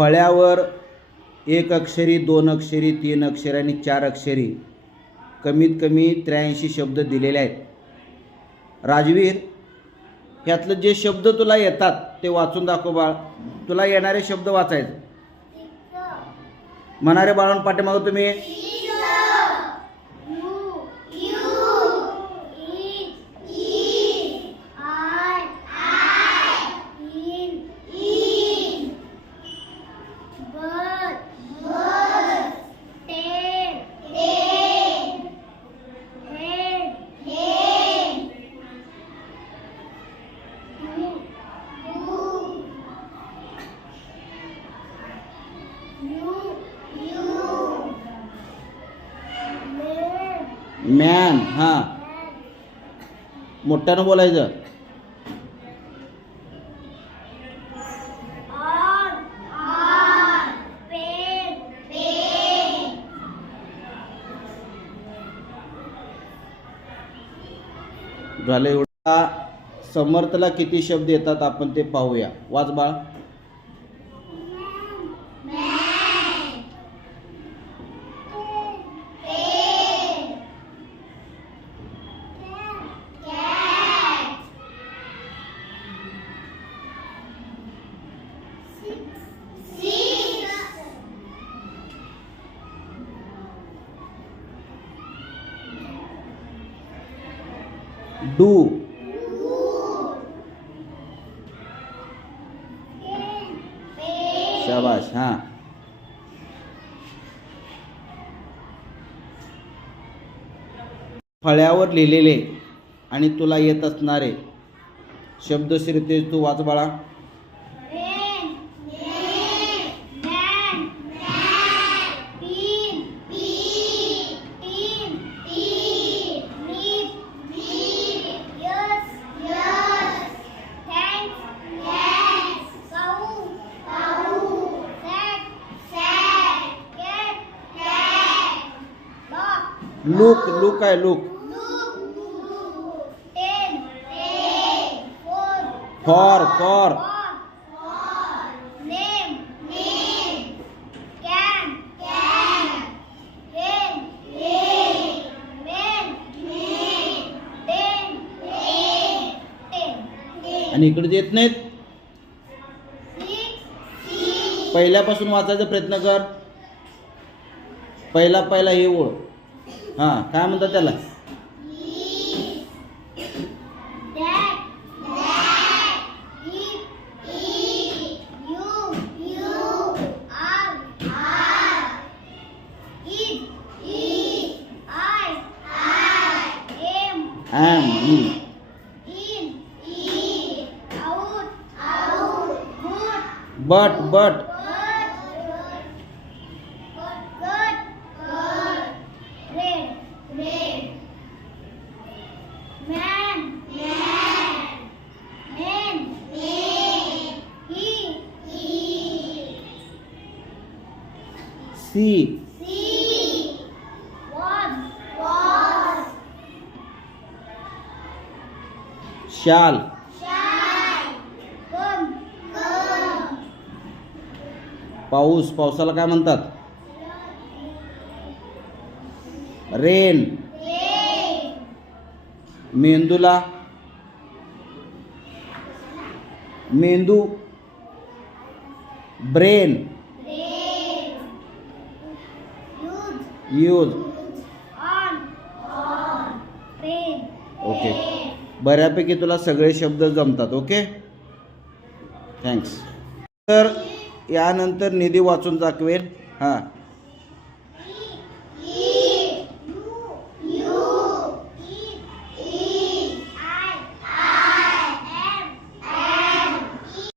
फळ्यावर एक अक्षरी, दोन अक्षरी, तीन अक्षरी आणि चार अक्षरी कमीत कमी 83 शब्द दिलेले आहेत. राजवीर, ह्यातलं जे शब्द तुला येतात ते वाचून दाखव बाळ. तुला येणारे शब्द वाचायचे. म्हणारे बाळांनो पाठीमागं तुम्ही. मॅन. हां, मोठ्यानं बोलायचं. झालं एवढा. समर्थला किती शब्द येतात आपण ते पाहूया. वाच बाळ. डू. शाबाश. हां, फळ्यावर लिहिलेले आणि तुला येत असणारे शब्दश्री ते तू वाच बाळा. लुक. लुक आहे. लुक. फॉर. फॉर. आणि इकडे येत नाहीत. पहिल्यापासून वाचायचा प्रयत्न कर. पहिला हे ओळ. हां, काय म्हणतात त्याला. बट. सी. शाल. पाऊस. पावसाला काय म्हणतात. रेन. मेंदूला. मेंदू. ब्रेन. यूज. ओके, बऱ्यापैकी तुला सगळे शब्द जमतात. Okay, thanks. तर यानंतर निधी वाचून दाखवेल. हां.